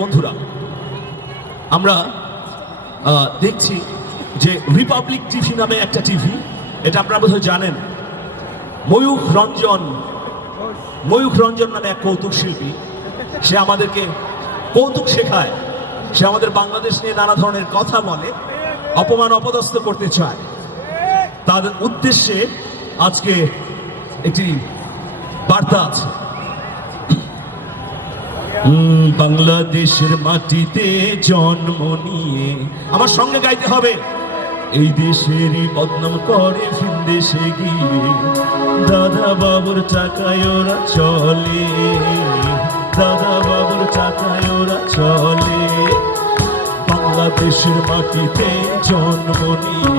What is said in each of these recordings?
বন্ধুরা, আমরা দেখছি যে রিপাবলিক টিভি নামে একটা টিভি, এটা আপনারা বোধহয় জানেন। ময়ূখ রঞ্জন নামে এক কৌতুক শিল্পী, সে আমাদেরকে কৌতুক শেখায়, সে আমাদের বাংলাদেশ নিয়ে নানা ধরনের কথা বলে, অপমান অপদস্থ করতে চায়। তাদের উদ্দেশ্যে আজকে একটি বার্তা আছে। বাংলাদেশের মাটিতে জন্ম নিয়ে আমার সঙ্গে গাইতে হবে। এই দেশেরই বদনাম করে ভিন দেশে গিয়ে, দাদা বাবুর টাকায় ওরা চলে, দাদা বাবুর টাকায় ওরা চলে। বাংলাদেশের মাটিতে জন্ম নিয়ে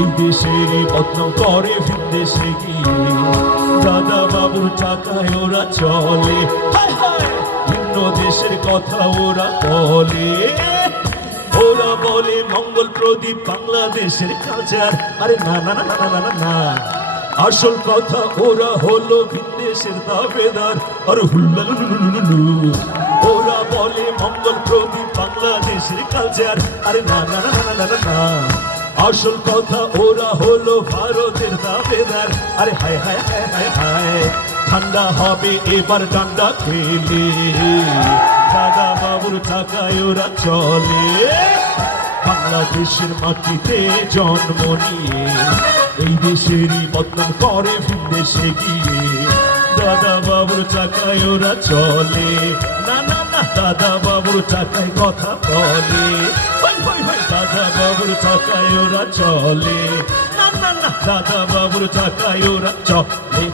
এই দেশেরই বদনাম করে ভিন দেশে গিয়ে, দাদা বাবুর টাকায় ওরা চলে। হায় হায়, ভিন্ন দেশের কথা ওরা বলে, ওরা বলে মঙ্গল প্রদীপ বাংলাদেশের কালচার। আরে না না না না না না, আসল কথা ওরা হলো ভিনদেশের দাবেদার। আর হুল্লালুলুলুলু, ওরা বলে মঙ্গল প্রদীপ বাংলাদেশের কালচার। আরে না না না না না না, আসল কথা ওরা হলো ভারতের দাবেদার। আরে হায় হায় হায় হায় হায়, ঠান্ডা হবে এবার ডান্ডা খেলে, দাদা বাবুর টাকায় ওরা চলে। বাংলাদেশের মাটিতে জন্ম নিয়ে এই দেশেরই বদনাম করে ভিন দেশে গিয়ে, দাদা বাবুর টাকায় ওরা চলে। না না না, দাদা বাবুর টাকায় কথা বলে, দাদা বাবুর টাকায় ওরা চলে। না না না, দাদা বাবুর টাকায় ওরা চলে।